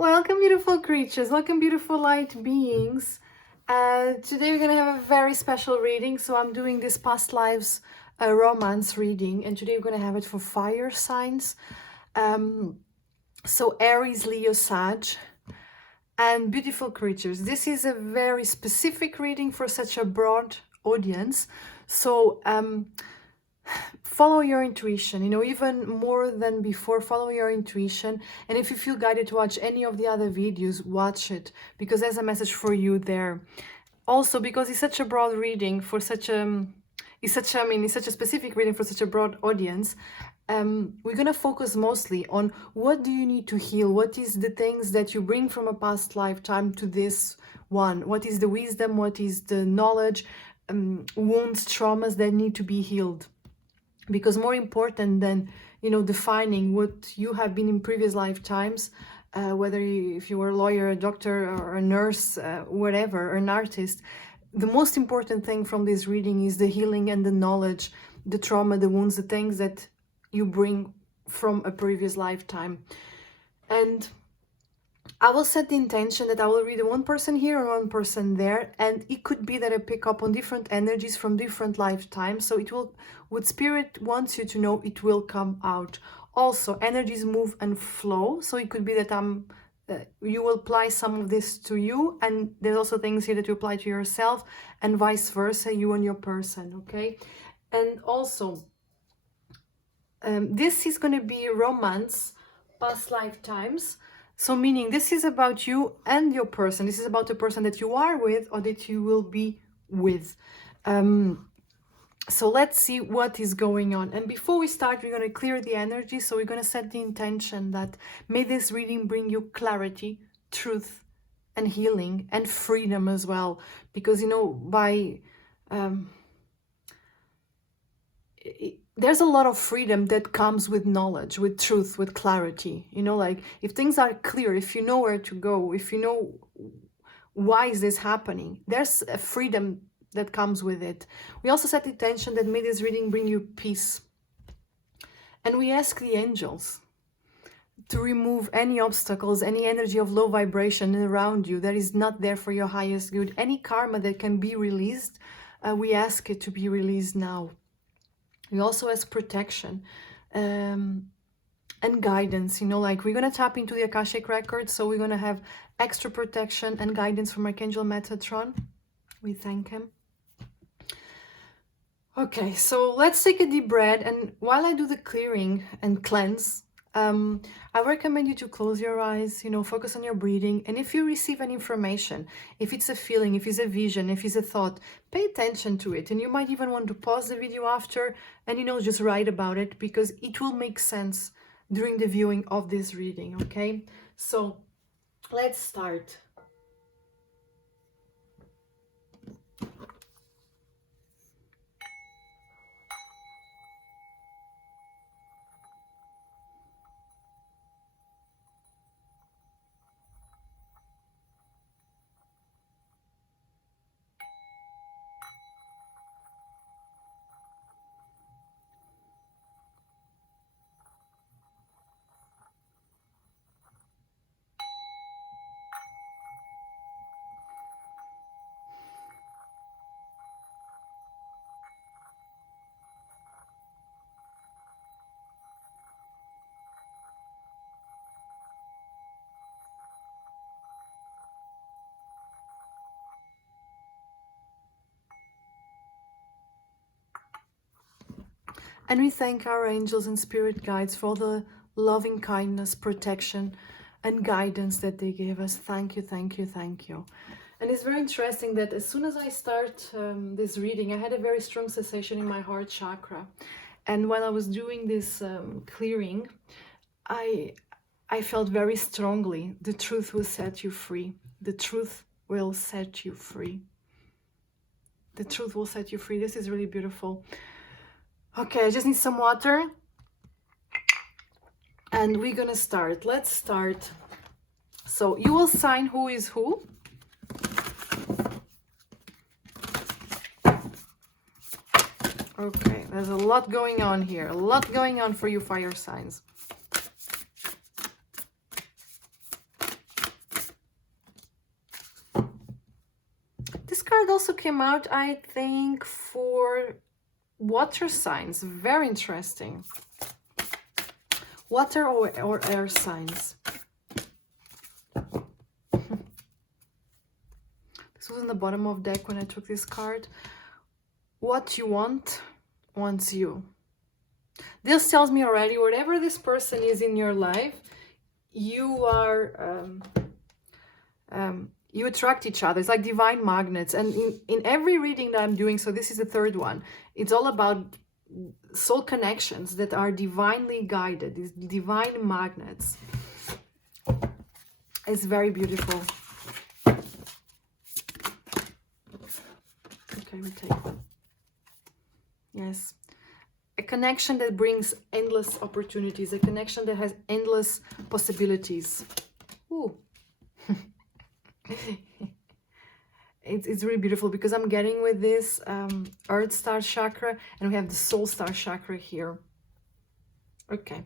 Welcome, beautiful creatures. Welcome, beautiful light beings. Today we're going to have a very special reading. So I'm doing this past lives romance reading. And today we're going to have it for fire signs. So Aries, Leo, Sag. And beautiful creatures. This is a very specific reading for such a broad audience. So follow your intuition, even more than before. Follow your intuition, and if you feel guided to watch any of the other videos, watch it, because there's a message for you there. Also, because it's such a broad reading for such a it's such a specific reading for such a broad audience. We're gonna focus mostly on what do you need to heal, what is the things that you bring from a past lifetime to this one, what is the wisdom, what is the knowledge, wounds, traumas that need to be healed. Because more important than defining what you have been in previous lifetimes, if you were a lawyer, a doctor, or a nurse, whatever, or an artist, the most important thing from this reading is the healing and the knowledge, the trauma, the wounds, the things that you bring from a previous lifetime. And I will set the intention that I will read one person here and one person there, and it could be that I pick up on different energies from different lifetimes. So it will, what Spirit wants you to know, it will come out. Also, energies move and flow. So it could be that you will apply some of this to you, and there's also things here that you apply to yourself, and vice versa, you and your person, okay? And also, this is going to be romance, past lifetimes. So meaning this is about you and your person. This is about the person that you are with or that you will be with. So let's see what is going on. And before we start, we're going to clear the energy. So we're going to set the intention that may this reading bring you clarity, truth, and healing, and freedom as well. Because, there's a lot of freedom that comes with knowledge, with truth, with clarity. Like if things are clear, if you know where to go, if you know why is this happening, there's a freedom that comes with it. We also set the intention that may this reading bring you peace. And we ask the angels to remove any obstacles, any energy of low vibration around you that is not there for your highest good. Any karma that can be released, we ask it to be released now. We also ask protection and guidance, like we're going to tap into the Akashic records. So we're going to have extra protection and guidance from Archangel Metatron. We thank him. Okay, so let's take a deep breath. And while I do the clearing and cleanse, I recommend you to close your eyes, focus on your breathing. And if you receive any information, if it's a feeling, if it's a vision, if it's a thought, pay attention to it. And you might even want to pause the video after and, just write about it, because it will make sense during the viewing of this reading, okay? So let's start. And we thank our angels and spirit guides for the loving kindness, protection, and guidance that they give us. Thank you, thank you, thank you. And it's very interesting that as soon as I start this reading, I had a very strong sensation in my heart chakra. And while I was doing this clearing, I felt very strongly, the truth will set you free. The truth will set you free. The truth will set you free. This is really beautiful. Okay, I just need some water. And we're gonna start. Let's start. So you will sign who is who. Okay, there's a lot going on here. A lot going on for you fire signs. card also came out, I think, for water signs. Very interesting. Water or air signs. This was in the bottom of the deck when I took this card. What you want wants you. This tells me already, whatever this person is in your life, you are you attract each other. It's like divine magnets. And in every reading that I'm doing, so this is the third one, it's all about soul connections that are divinely guided, these divine magnets. It's very beautiful. Okay, we take them. Yes. A connection that brings endless opportunities, a connection that has endless possibilities. Ooh. It's really beautiful because I'm getting with this Earth Star Chakra, and we have the Soul Star Chakra here. Okay.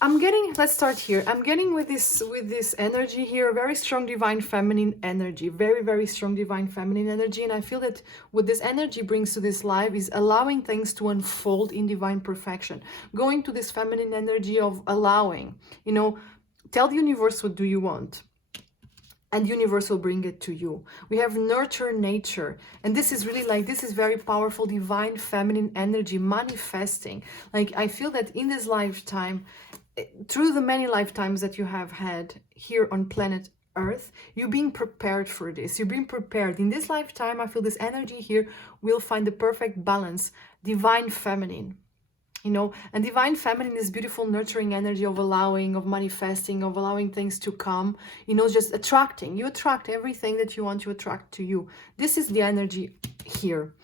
I'm getting, let's start here. I'm getting with this energy here, very strong divine feminine energy, very, very strong divine feminine energy. And I feel that what this energy brings to this life is allowing things to unfold in divine perfection. Going to this feminine energy of allowing, you know, tell the universe what do you want, and universe will bring it to you. We have nurture nature, and this is really like, this is very powerful divine feminine energy manifesting. Like, I feel that in this lifetime, through the many lifetimes that you have had here on planet Earth, you're being prepared for this. You're being prepared. In this lifetime, I feel this energy here will find the perfect balance, divine feminine. You know, and divine feminine is beautiful, nurturing energy of allowing, of manifesting, of allowing things to come, you know, just attracting. You attract everything that you want to attract to you. This is the energy here.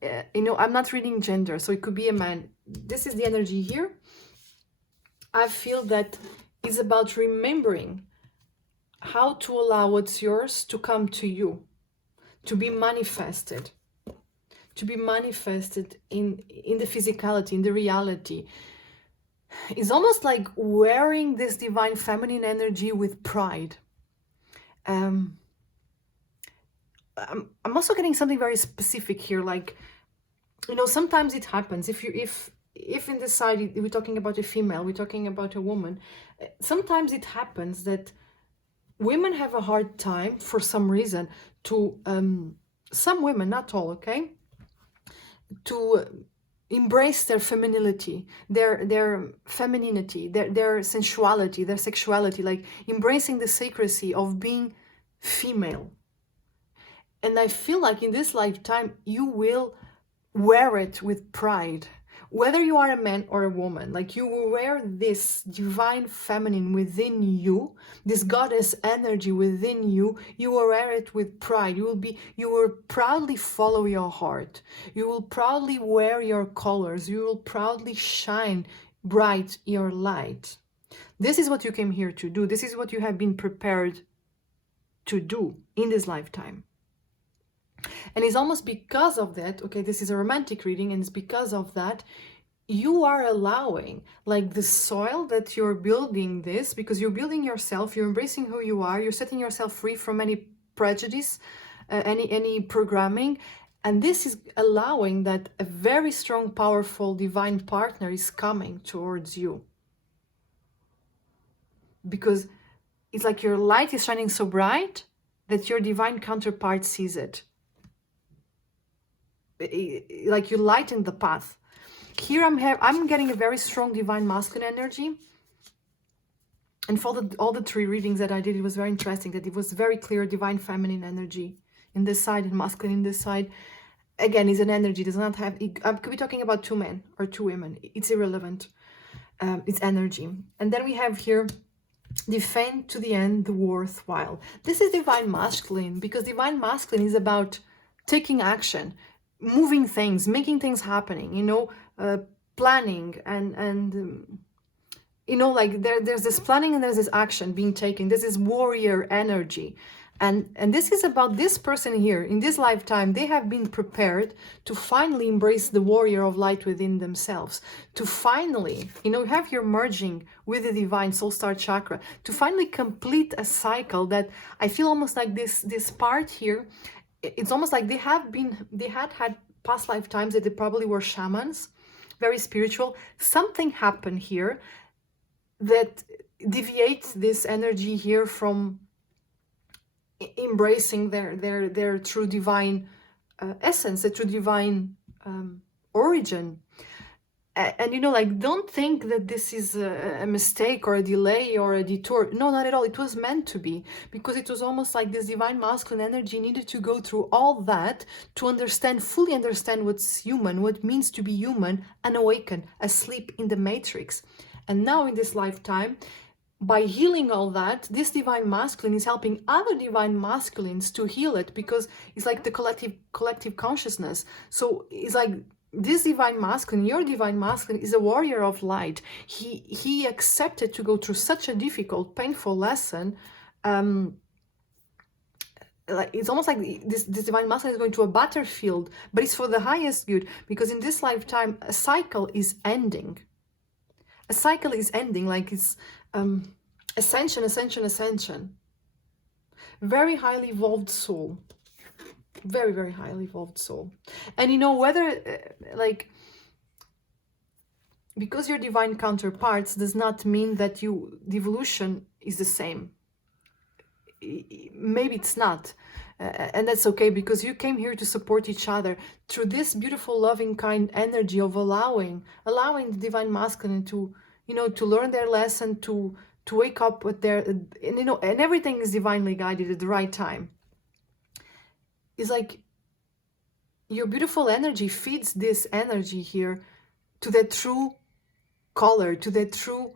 You know, I'm not reading gender, so it could be a man. This is the energy here. I feel that it's about remembering how to allow what's yours to come to you, to be manifested. To be manifested in the physicality, in the reality. It's almost like wearing this divine feminine energy with pride. I'm also getting something very specific here, like, you know, sometimes it happens, if in this side we're talking about a female, we're talking about a woman, sometimes it happens that women have a hard time for some reason to, some women, not all, okay, to embrace their femininity, their femininity, their sensuality, their sexuality, like embracing the sacredcy of being female. And I feel like in this lifetime, you will wear it with pride. Whether you are a man or a woman, like you will wear this divine feminine within you, this goddess energy within you, you will wear it with pride. You will proudly follow your heart. You will proudly wear your colors. You will proudly shine bright your light. This is what you came here to do. This is what you have been prepared to do in this lifetime. And it's almost because of that, okay, this is a romantic reading, and it's because of that you are allowing, like, the soil that you're building this, because you're building yourself, you're embracing who you are, you're setting yourself free from any prejudice, any programming, and this is allowing that a very strong, powerful, divine partner is coming towards you. Because it's like your light is shining so bright that your divine counterpart sees it. Like you lighten the path. Here I'm getting a very strong divine masculine energy. And for all the three readings that I did, it was very interesting that it was very clear divine feminine energy in this side and masculine in this side. Again, is an energy, does not have, I could be talking about two men or two women. It's irrelevant. It's energy. And then we have here, defend to the end the worthwhile. This is divine masculine, because divine masculine is about taking action, moving things, making things happening, you know, planning and you know, like there's this planning and there's this action being taken. This is warrior energy. And this is about this person here in this lifetime. They have been prepared to finally embrace the warrior of light within themselves, to finally, you know, have your merging with the divine soul star chakra, to finally complete a cycle that I feel almost like this part here it's almost like they had past lifetimes that they probably were shamans, very spiritual. Something happened here that deviates this energy here from embracing their true divine essence, a true divine origin. And you know, like, don't think that this is a mistake or a delay or a detour. No, not at all. It was meant to be, because it was almost like this divine masculine energy needed to go through all that to understand, fully understand what's human, what it means to be human, and awaken, asleep in the matrix. And now in this lifetime, by healing all that, this divine masculine is helping other divine masculines to heal it, because it's like the collective consciousness. So it's like this divine masculine, your divine masculine, is a warrior of light. He accepted to go through such a difficult, painful lesson. Like, it's almost like this divine masculine is going to a battlefield, but it's for the highest good, because in this lifetime a cycle is ending. A cycle is ending, like it's ascension, ascension, ascension. Very highly evolved soul. Very, very highly evolved soul. And you know, whether like, because you're divine counterparts does not mean that the evolution is the same. Maybe it's not. And that's okay, because you came here to support each other through this beautiful, loving, kind energy of allowing the divine masculine to, you know, to learn their lesson, to wake up with their, and you know, and everything is divinely guided at the right time. It's like your beautiful energy feeds this energy here to their true color, to their true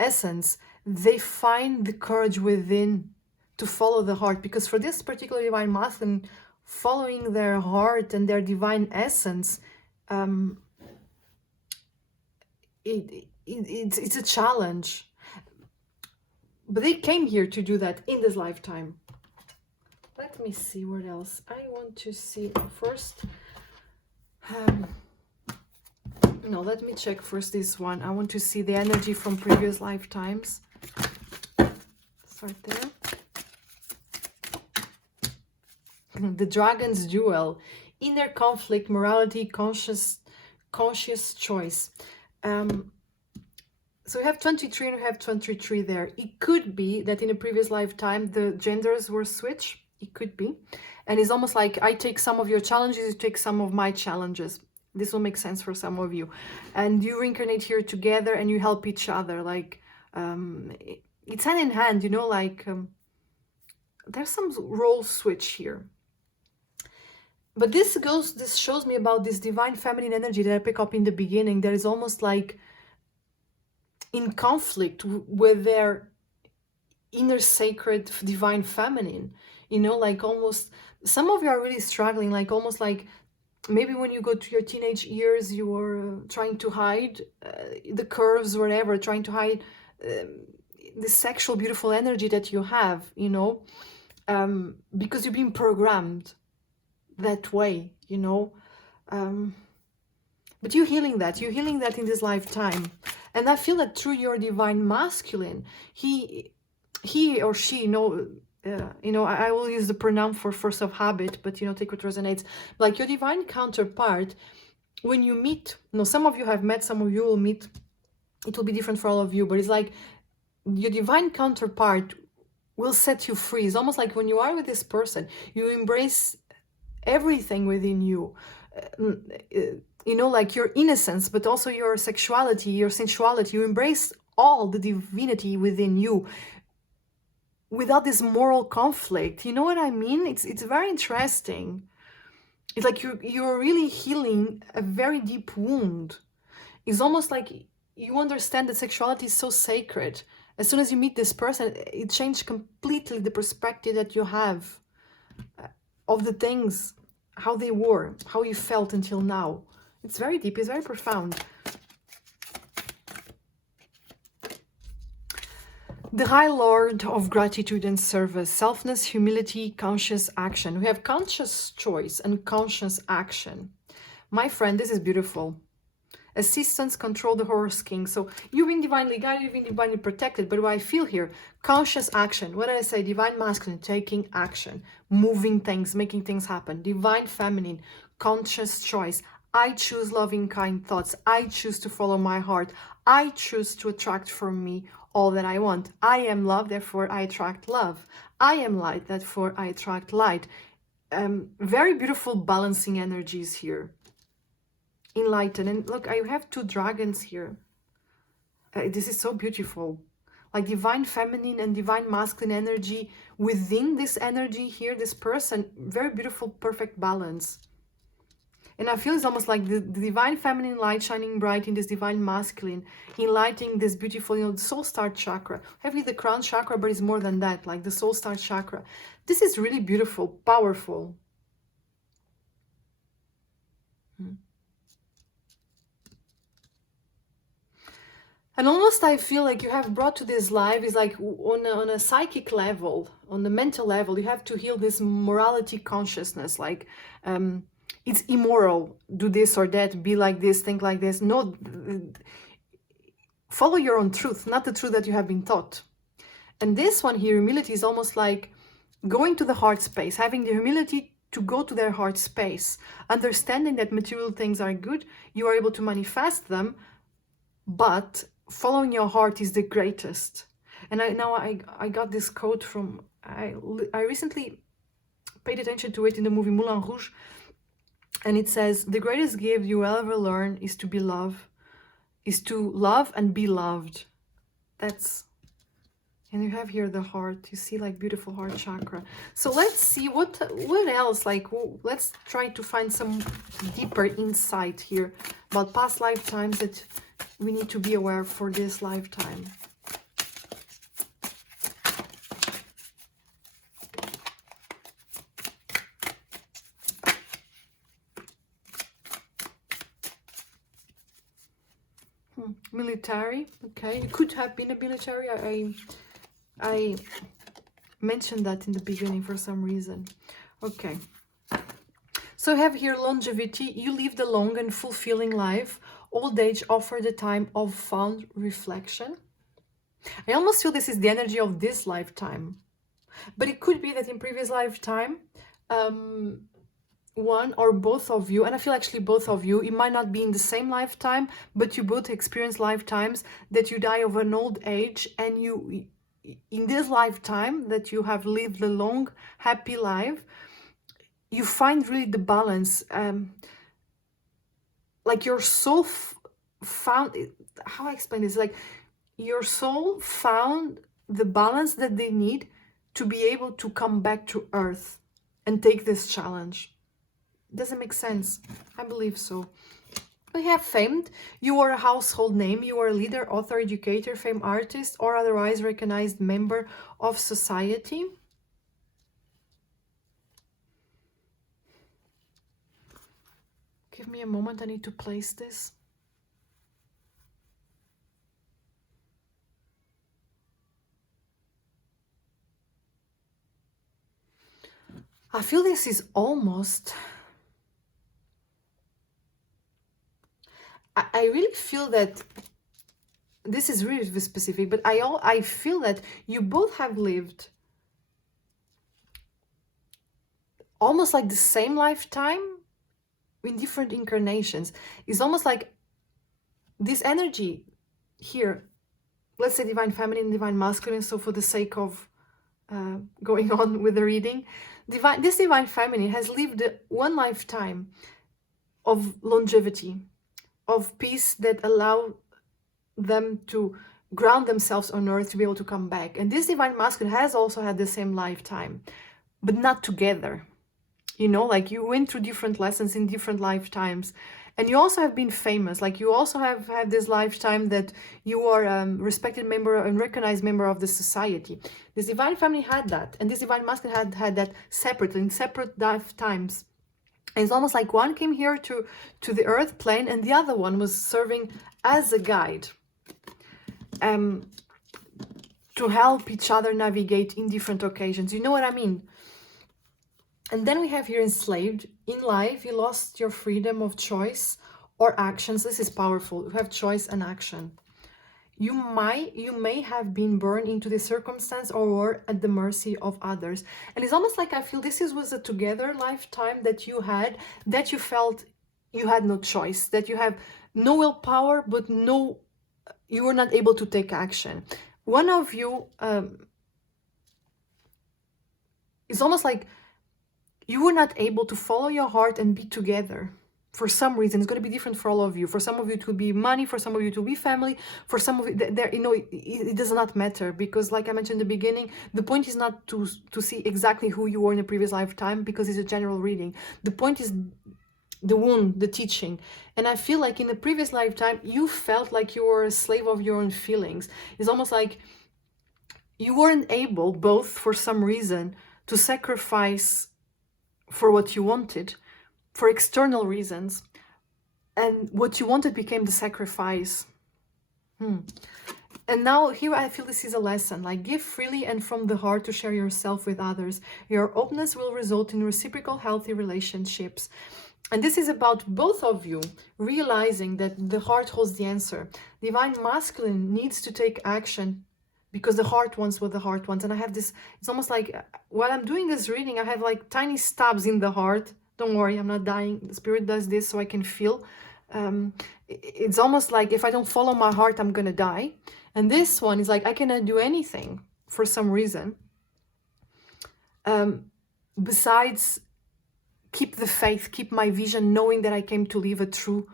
essence. They find the courage within to follow the heart, because for this particular divine masculine, following their heart and their divine essence, it's a challenge. But they came here to do that in this lifetime. Let me see what else. I want to see first. No, let me check first this one. I want to see the energy from previous lifetimes. Start there. The Dragon's Duel. Inner conflict, morality, conscious choice. So we have 23 and we have 23 there. It could be that in a previous lifetime the genders were switched. It could be. And it's almost like I take some of your challenges, you take some of my challenges. This will make sense for some of you. And you reincarnate here together and you help each other. Like, it's hand in hand, you know, like there's some role switch here. But this shows me about this divine feminine energy that I pick up in the beginning. That is almost like in conflict with their inner sacred divine feminine, you know, like almost some of you are really struggling, like almost like maybe when you go to your teenage years you were trying to hide the curves, whatever, trying to hide the sexual beautiful energy that you have, you know, because you've been programmed that way, you know. But you're healing that in this lifetime. And I feel that through your divine masculine, he or she, you know, I will use the pronoun for force of habit, but you know, take what resonates. Like your divine counterpart, when you meet, you know, some of you have met, some of you will meet, it will be different for all of you, but it's like your divine counterpart will set you free. It's almost like when you are with this person, you embrace everything within you. You know, like your innocence, but also your sexuality, your sensuality. You embrace all the divinity within you without this moral conflict. You know what I mean? It's very interesting. It's like you're really healing a very deep wound. It's almost like you understand that sexuality is so sacred. As soon as you meet this person, it changed completely the perspective that you have of the things, how they were, how you felt until now. It's very deep, it's very profound. The High Lord of Gratitude and Service, Selfness, Humility, Conscious Action. We have conscious choice and conscious action. My friend, this is beautiful. assistance, control the horse king. So you've been divinely guided, you've been divinely protected. But what I feel here, conscious action. What did I say? Divine masculine, taking action, moving things, making things happen. Divine feminine, conscious choice. I choose loving, kind thoughts. I choose to follow my heart. I choose to attract for me all that I want. I am love, therefore I attract love. I am light, therefore I attract light. Very beautiful balancing energies here. Enlighten. And look, I have 2 dragons here. This is so beautiful. Like divine feminine and divine masculine energy within this energy here, this person, very beautiful, perfect balance. And I feel it's almost like the divine feminine light shining bright in this divine masculine, enlightening this beautiful, the soul start chakra. Heavily the crown chakra, but it's more than that, like the soul start chakra. This is really beautiful, powerful. And almost I feel like you have brought to this life is like on a psychic level, on the mental level, you have to heal this morality consciousness, like it's immoral, do this or that, be like this, think like this. No, follow your own truth, not the truth that you have been taught. And this one here, humility, is almost like going to the heart space, having the humility to go to their heart space, understanding that material things are good, you are able to manifest them, but following your heart is the greatest. And I got this quote from, I recently paid attention to it in the movie Moulin Rouge, and it says, the greatest gift you will ever learn is to love and be loved. That's, and you have here the heart, you see, like beautiful heart chakra. So let's see what else, like let's try to find some deeper insight here about past lifetimes that we need to be aware for this lifetime. Military, okay, it could have been a military. I mentioned that in the beginning for some reason. Okay, so I have here longevity. You lived a long and fulfilling life. Old age offered a time of fond reflection. I almost feel this is the energy of this lifetime, but it could be that in previous lifetime, one or both of you, and I feel actually both of you, it might not be in the same lifetime, but you both experience lifetimes that you die of an old age, and you, in this lifetime that you have lived a long, happy life, you find really the balance. Like your soul found, how I explain this, like your soul found the balance that they need to be able to come back to earth and take this challenge. Does it make sense? I believe so. We have famed. You are a household name. You are a leader, author, educator, famed artist, or otherwise recognized member of society. Give me a moment. I need to place this. I feel this is almost... I really feel that this is really specific, but I feel that you both have lived almost like the same lifetime in different incarnations. It's almost like this energy here, let's say divine feminine, divine masculine, so for the sake of going on with the reading, this divine feminine has lived one lifetime of longevity, of peace that allow them to ground themselves on earth to be able to come back. And this divine masculine has also had the same lifetime, but not together. You know, like you went through different lessons in different lifetimes, and you also have been famous. Like you also have had this lifetime that you are a respected member and recognized member of the society. This divine feminine had that, and this divine masculine had that separately, in separate lifetimes. And it's almost like one came here to the earth plane, and the other one was serving as a guide to help each other navigate in different occasions. You know what I mean? And then we have here enslaved. In life, you lost your freedom of choice or actions. This is powerful. You have choice and action. You may have been born into this circumstance or were at the mercy of others. And it's almost like I feel this was a together lifetime that you had, that you felt you had no choice, that you have no willpower, but you were not able to take action. One of you, it's almost like you were not able to follow your heart and be together. For some reason, it's going to be different for all of you. For some of you, it will be money. For some of you, it will be family. For some of you, it does not matter, because, like I mentioned in the beginning, the point is not to see exactly who you were in a previous lifetime, because it's a general reading. The point is the wound, the teaching. And I feel like in the previous lifetime, you felt like you were a slave of your own feelings. It's almost like you weren't able, both for some reason, to sacrifice for what you wanted, for external reasons, and what you wanted became the sacrifice. And now here I feel this is a lesson, like give freely and from the heart to share yourself with others. Your openness will result in reciprocal healthy relationships. And this is about both of you realizing that the heart holds the answer. Divine masculine needs to take action because the heart wants what the heart wants. And I have this, it's almost like while I'm doing this reading, I have like tiny stabs in the heart. Don't worry, I'm not dying. The spirit does this so I can feel. It's almost like if I don't follow my heart, I'm going to die. And this one is like, I cannot do anything for some reason. Besides, keep the faith, keep my vision, knowing that I came to live a true,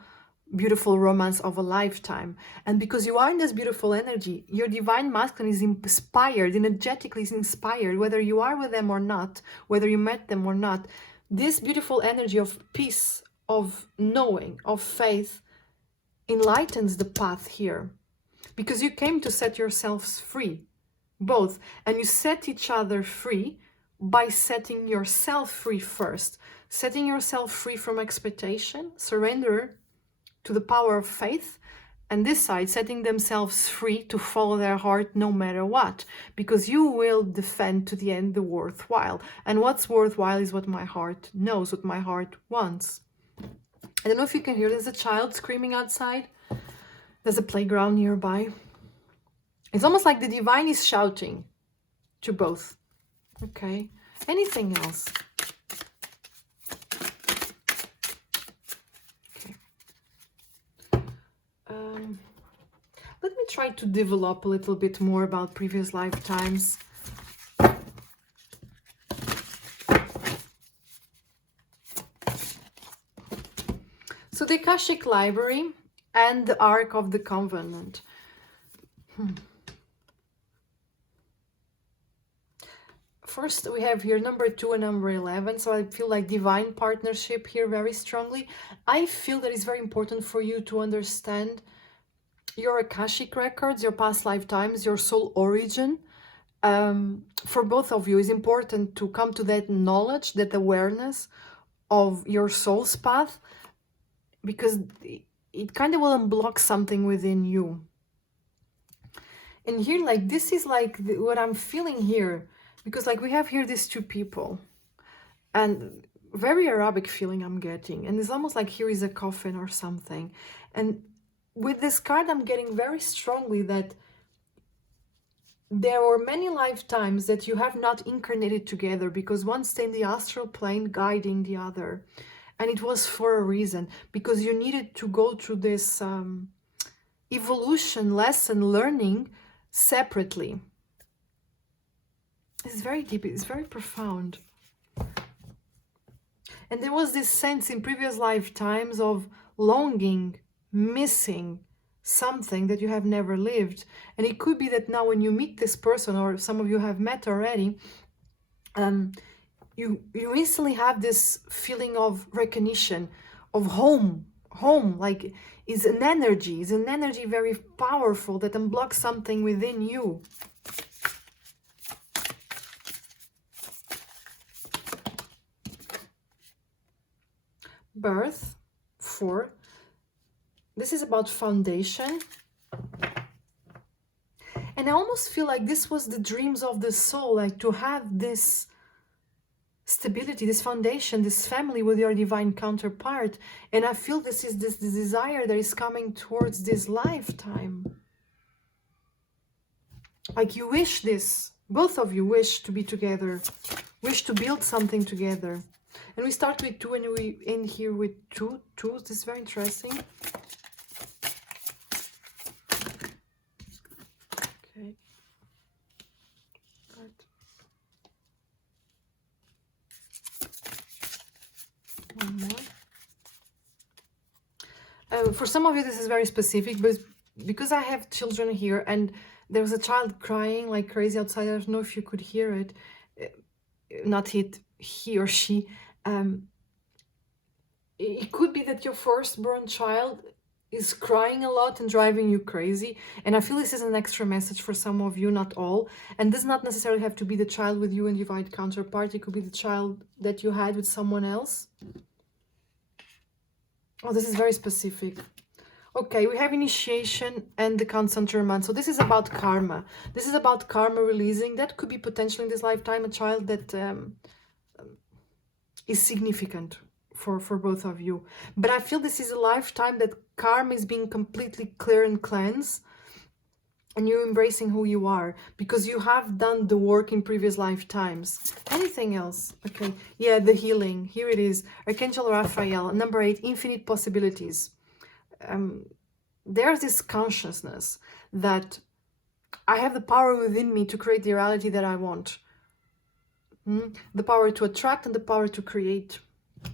beautiful romance of a lifetime. And because you are in this beautiful energy, your divine masculine is inspired, energetically is inspired, whether you are with them or not, whether you met them or not. This beautiful energy of peace, of knowing, of faith, enlightens the path here. Because you came to set yourselves free, both. And you set each other free by setting yourself free first. Setting yourself free from expectation, surrender to the power of faith. And this side, setting themselves free to follow their heart no matter what, because you will defend to the end the worthwhile. And what's worthwhile is what my heart knows, what my heart wants. I don't know if you can hear, there's a child screaming outside. There's a playground nearby. It's almost like the divine is shouting to both. Okay, anything else? Let me try to develop a little bit more about previous lifetimes. So the Akashic Library and the Ark of the Covenant. First, we have here number 2 and number 11. So I feel like divine partnership here very strongly. I feel that it's very important for you to understand your Akashic records, your past lifetimes, your soul origin. For both of you, it's important to come to that knowledge, that awareness of your soul's path, because it kind of will unblock something within you. And here, like, this is like what I'm feeling here, because like we have here these two people, and very Arabic feeling I'm getting, and it's almost like here is a coffin or something. And with this card, I'm getting very strongly that there were many lifetimes that you have not incarnated together, because one stayed in the astral plane guiding the other. And it was for a reason, because you needed to go through this evolution lesson learning separately. It's very deep, it's very profound. And there was this sense in previous lifetimes of longing, missing something that you have never lived. And it could be that now when you meet this person, or some of you have met already, you instantly have this feeling of recognition, of home, like is an energy very powerful that unblocks something within you. Birth, 4. This is about foundation. And I almost feel like this was the dreams of the soul, like to have this stability, this foundation, this family with your divine counterpart. And I feel this is this desire that is coming towards this lifetime. Like you wish this, both of you wish to be together, wish to build something together. And we start with 2 and we end here with 2. This is very interesting. Okay. Right. One more. For some of you, this is very specific, but because I have children here and there was a child crying like crazy outside, I don't know if you could hear it. Not he or she. It could be that your firstborn child is crying a lot and driving you crazy. And I feel this is an extra message for some of you, not all. And does not necessarily have to be the child with you and divine counterpart. It could be the child that you had with someone else. Oh, this is very specific. Okay, we have initiation and the constant German. So this is about karma. This is about karma releasing. That could be potentially in this lifetime a child that is significant for both of you. But I feel this is a lifetime that karma is being completely clear and cleansed. And you're embracing who you are because you have done the work in previous lifetimes. Anything else? Okay. Yeah, the healing. Here it is. Archangel Raphael. Number 8, infinite possibilities. There's this consciousness that I have the power within me to create the reality that I want. The power to attract and the power to create.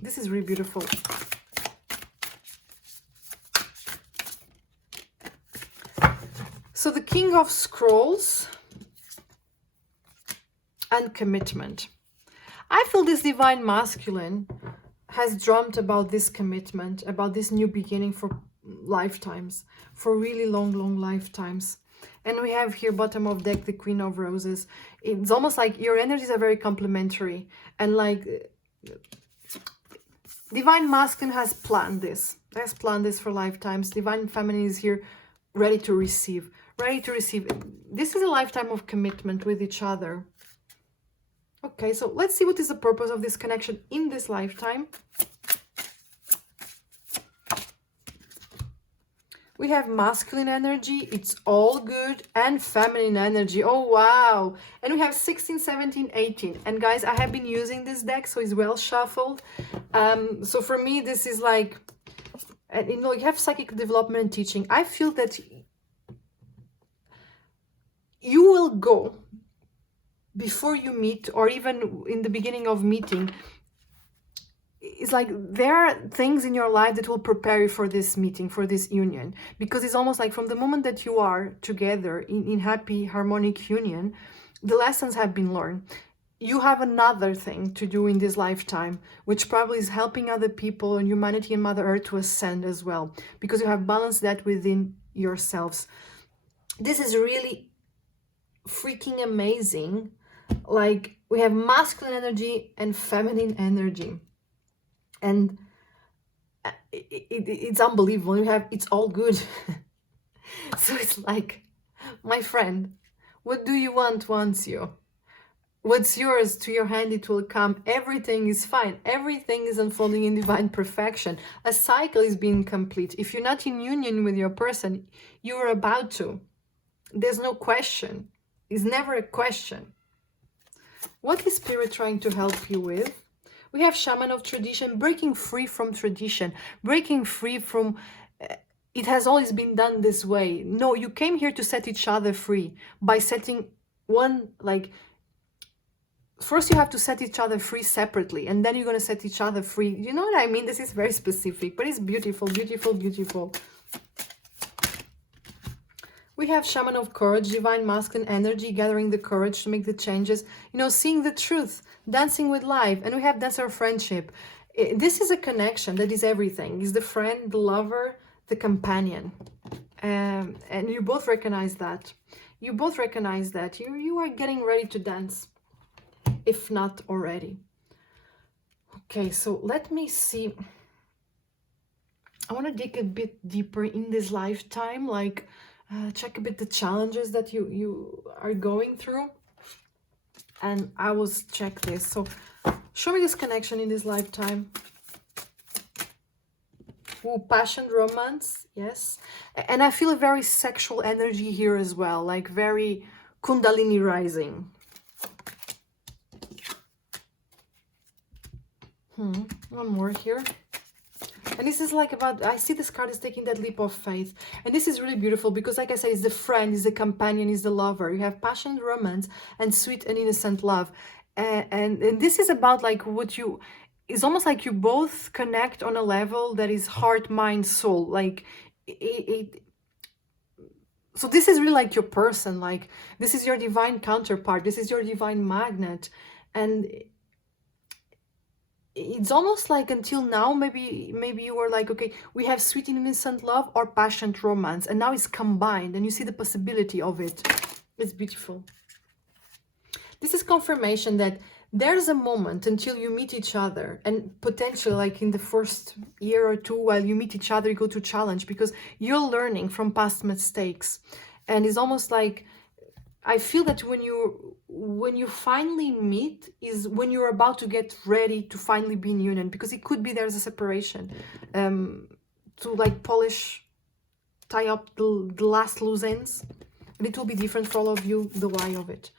This is really beautiful. So the King of Scrolls and commitment. I feel this divine masculine has dreamt about this commitment, about this new beginning for lifetimes, for really long lifetimes. And we have here bottom of deck the Queen of Roses. It's almost like your energies are very complementary, and like divine masculine has planned this. For lifetimes. Divine feminine is here ready to receive. This is a lifetime of commitment with each other. Okay, so let's see what is the purpose of this connection in this lifetime. We have masculine energy, it's all good, and feminine energy. Oh, wow. And we have 16, 17, 18. And guys, I have been using this deck, so it's well shuffled. So for me, this is like, you know, you have psychic development and teaching. I feel that you will go before you meet, or even in the beginning of meeting. It's like there are things in your life that will prepare you for this meeting, for this union, because it's almost like from the moment that you are together in happy harmonic union, the lessons have been learned. You have another thing to do in this lifetime, which probably is helping other people and humanity and Mother Earth to ascend as well, because you have balanced that within yourselves. This is really freaking amazing. Like we have masculine energy and feminine energy. And it's unbelievable. You have, it's all good. So it's like, my friend, what do you want wants you? What's yours to your hand, it will come. Everything is fine. Everything is unfolding in divine perfection. A cycle is being complete. If you're not in union with your person, you're about to. There's no question. It's never a question. What is Spirit trying to help you with? We have Shaman of Tradition, breaking free from tradition, breaking free from, it has always been done this way. No, you came here to set each other free by setting one, like, first you have to set each other free separately, and then you're going to set each other free. You know what I mean? This is very specific, but it's beautiful, beautiful, beautiful. We have Shaman of Courage, divine masculine energy, gathering the courage to make the changes, you know, seeing the truth, dancing with life. And we have Dancer of Friendship. This is a connection that is everything. It's the friend, the lover, the companion. And you both recognize that. You both recognize that. You are getting ready to dance, if not already. Okay, so let me see. I want to dig a bit deeper in this lifetime, like check a bit the challenges that you are going through. And I will check this. So Show me this connection in this lifetime. Ooh, passion, romance, yes. And I feel a very sexual energy here as well, like very Kundalini rising. One more here. And this is like about, I see this card is taking that leap of faith. And this is really beautiful because, like I say, it's the friend, it's the companion, it's the lover. You have passion, romance, and sweet and innocent love. And this is about like what you, it's almost like you both connect on a level that is heart, mind, soul. Like so this is really like your person, like this is your divine counterpart, this is your divine magnet. And it's almost like until now, maybe you were like, okay, we have sweet and innocent love or passionate romance, and now it's combined and you see the possibility of it. It's beautiful. This is confirmation that there's a moment until you meet each other, and potentially like in the first year or two while you meet each other, you go to challenge because you're learning from past mistakes. And it's almost like, I feel that when you finally meet is when you're about to get ready to finally be in union, because it could be there's a separation, to like polish, tie up the last loose ends, and it will be different for all of you, the why of it.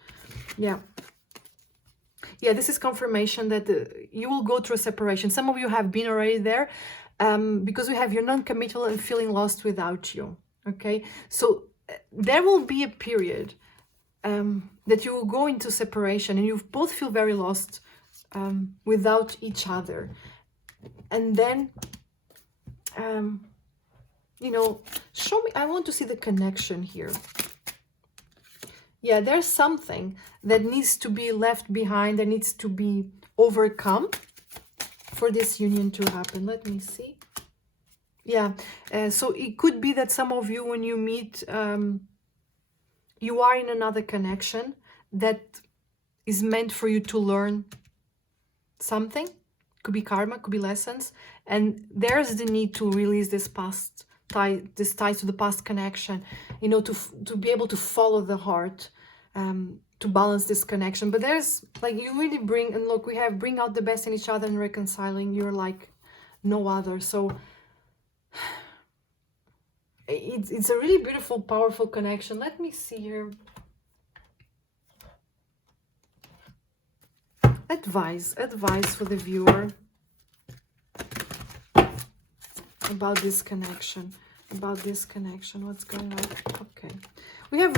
Yeah, this is confirmation that you will go through a separation. Some of you have been already there, because we have your non-committal and feeling lost without you. Okay, so there will be a period that you will go into separation and you both feel very lost without each other. And then, you know, show me, I want to see the connection here. Yeah, there's something that needs to be left behind, that needs to be overcome for this union to happen. Let me see. Yeah, so it could be that some of you, when you meet, you are in another connection that is meant for you to learn something. Could be karma, could be lessons. And there's the need to release this past tie, this ties to the past connection, you know, to be able to follow the heart, to balance this connection. But there's like, you really bring, and look, we have bring out the best in each other and reconciling. You're like no other. So it's a really beautiful, powerful connection. Let me see here. Advice for the viewer about this connection. What's going on? Okay, we have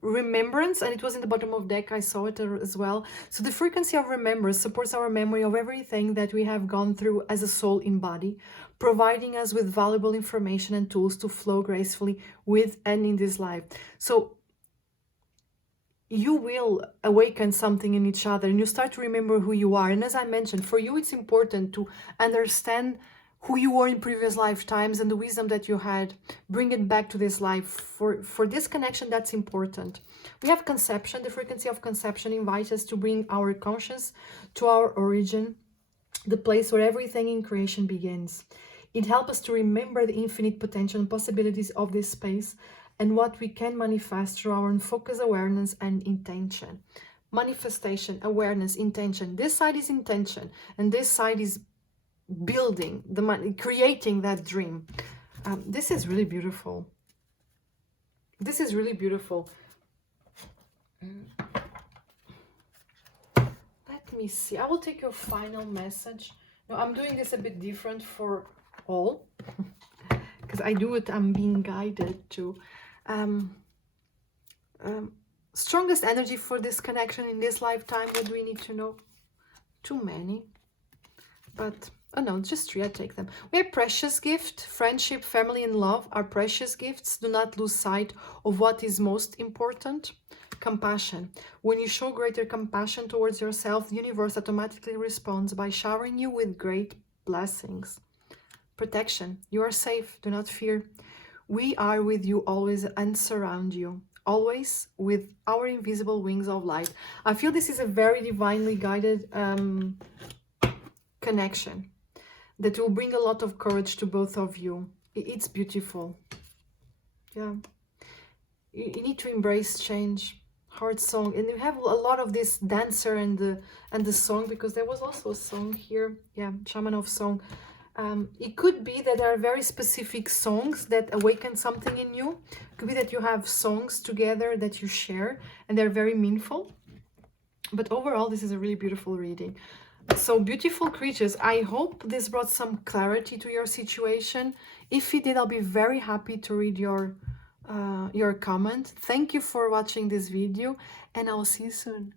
remembrance, and it was in the bottom of the deck. I saw it as well. So the frequency of remembrance supports our memory of everything that we have gone through as a soul in body, providing us with valuable information and tools to flow gracefully with and in this life. So you will awaken something in each other and you start to remember who you are. And as I mentioned, for you, it's important to understand who you were in previous lifetimes and the wisdom that you had. Bring it back to this life. For this connection, that's important. We have conception. The frequency of conception invites us to bring our conscious to our origin, the place where everything in creation begins. It helps us to remember the infinite potential and possibilities of this space and what we can manifest through our focus, awareness, and intention. Manifestation, awareness, intention. This side is intention, and this side is building, creating that dream. This is really beautiful. This is really beautiful. Let me see. I will take your final message. No, I'm doing this a bit different for all, because I do it, I'm being guided to. Strongest energy for this connection in this lifetime. What do we need to know? Too many, but oh no, just 3. I take them. We have precious gift, friendship, family, and love are precious gifts. Do not lose sight of what is most important. Compassion. When you show greater compassion towards yourself, the universe automatically responds by showering you with great blessings. Protection. You are safe. Do not fear. We are with you always and surround you, always with our invisible wings of light. I feel this is a very divinely guided connection that will bring a lot of courage to both of you. It's beautiful. Yeah. You need to embrace change. heart song, and you have a lot of this dancer and the song, because there was also a song here, yeah, Shamanov song. It could be that there are very specific songs that awaken something in you. It could be that you have songs together that you share and they're very meaningful. But overall, this is a really beautiful reading. So, beautiful creatures, I hope this brought some clarity to your situation. If it did, I'll be very happy to read your comment. Thank you for watching this video, and I'll see you soon.